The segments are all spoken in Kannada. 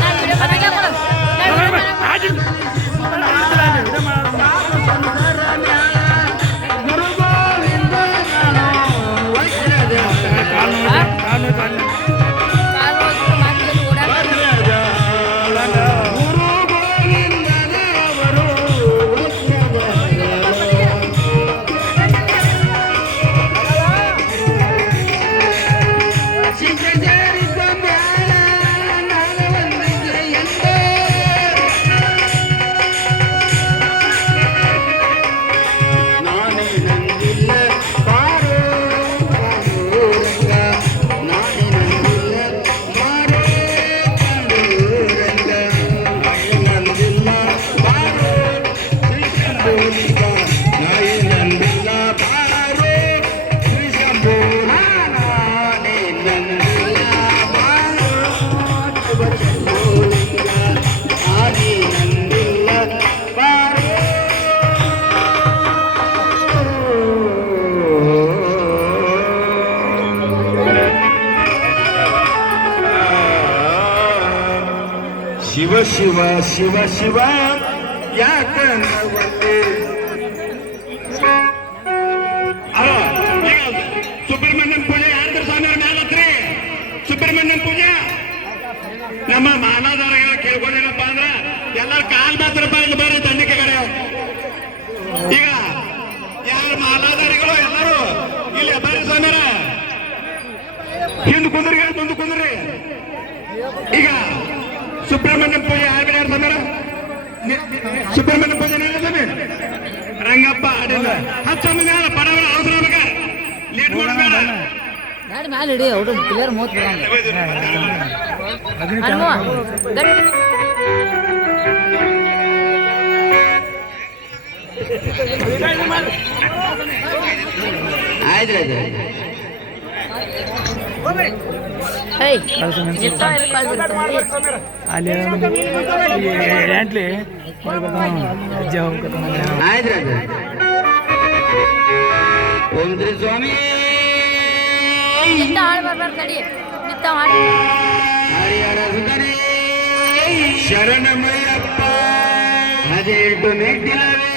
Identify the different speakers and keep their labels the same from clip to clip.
Speaker 1: நான் விட மாட்டேன் ಶಿವ ಶಿವ,
Speaker 2: ಯಾಕ ಸುಬ್ರಹ್ಮಣ್ಯಂ ಪೂಜೆ ಯಾರ್ದ್ರ ಸ್ವಾಮಿಯವ್ರ ಮ್ಯಾಲತ್ರಿ ಸುಬ್ರಹ್ಮಣ್ಯಂ ಪೂಜೆ? ನಮ್ಮ ಮಾನಾದಾರ ಕೇಳ್ಕೊಂಡೇನಪ್ಪ ಅಂದ್ರ, ಎಲ್ಲಾರು ಕಾಲ್ ಮಾತ್ರ ಬರಲಿ ಬರ್ರಿ ತಂಡಿಕೆ ಕಡೆ ಈಗ, ಯಾರ ಮಾಲಾಧಾರಿಗಳು ಎಲ್ಲರೂ? ಇಲ್ಲಿ ಬರ್ರಿ ಸ್ವಾಮಿಯರ ಹಿಂದ್ ಕುಂದ್ರಿ ಮುಂದೆ ಕುಂದ್ರಿ. ಈಗ ಸುಬ್ರಹ್ಮಣ್ಯ సుబ్రహ్మణ్యం పూజ నిలదమే రంగప్ప అడల హచ్చమ్మ మేల పడవల అవసరం కా
Speaker 3: లేట్ కూడా మేడ నాడు మేల ఇడి అవుట్ క్లియర్ మోత్
Speaker 1: ಆಯ್ತು ಆಯ್ತು
Speaker 4: ಅಲ್ಲಿ ಎಂಟ್ಲಿ ಅಜ್ಜ
Speaker 1: ಶ್ರೀ ಸ್ವಾಮಿ
Speaker 2: ಶರಣಮಯ್ಯಪ್ಪ.
Speaker 1: ಹದಿನೆಂಟು ಮೆಟ್ಟಿಲವೇ.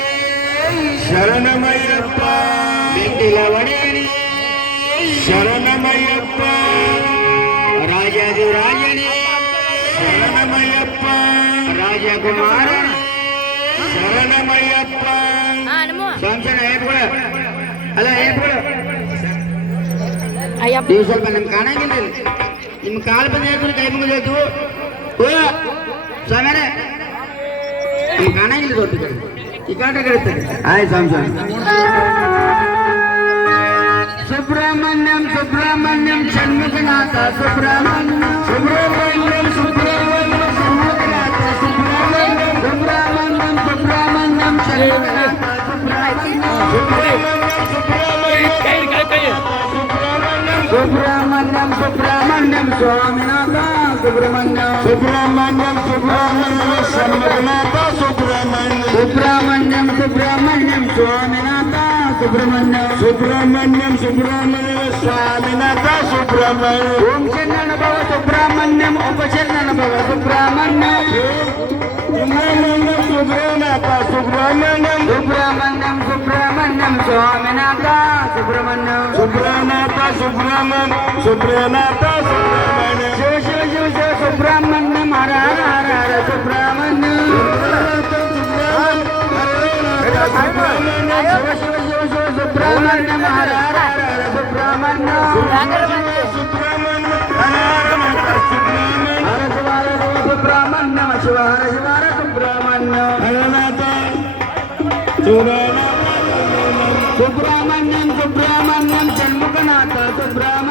Speaker 2: ಶರಣಮಯ್ಯಪ್ಪ.
Speaker 1: ಮೆಟ್ಟಿಲ ರಾಜಕುಮಾರ
Speaker 2: ಶರಣಮಯ್ಯಪ್ಪ
Speaker 3: ಹಾ ಹನುಮ
Speaker 1: ಸಂಸನ ಏನ್ಗಳು ಅಲ್ಲ ಏನ್ಗಳು
Speaker 3: ಅಯ್ಯಪ್ಪ
Speaker 1: ನೀವು ಸ್ವಲ್ಪ ನಮ್ಗೆ ಕಾಣಂಗಿಲ್ಲ ಇಲ್ಲಿ. ನಿಮ್ಮ ಕಾಲು ಬಂದ ಕೈ ಮುಗಿದೋಯ್ತು ಓ ಸ್ವಾಮ್ಯಾರೆ ನಮ್ಗೆ ಕಾಣಂಗಿಲ್ಲ ಗೊತ್ತು ಕಡೆ ಈ ಕಾಟ ಕರೀತಾರೆ ಆಯ್ತು ಸಂಸನ Subrahmanyam Subrahmanyam ಷಣ್ಮುಖನಾಥ Subrahmanyam Subrahmanyam Subrahmanyam Subramanyam, Subramanyam, Samaganata, Subramanyam,
Speaker 3: Subramanyam, Subramanyam,
Speaker 1: Swaminata, Subramanyam, Subramanyam, Subramanyam, Swaminata, Subramanyam, Umchennan Bhava, Subramanyam, Upachennan Subrahmanyam Subrahmanyam జన్ముఖనాథ Subrahma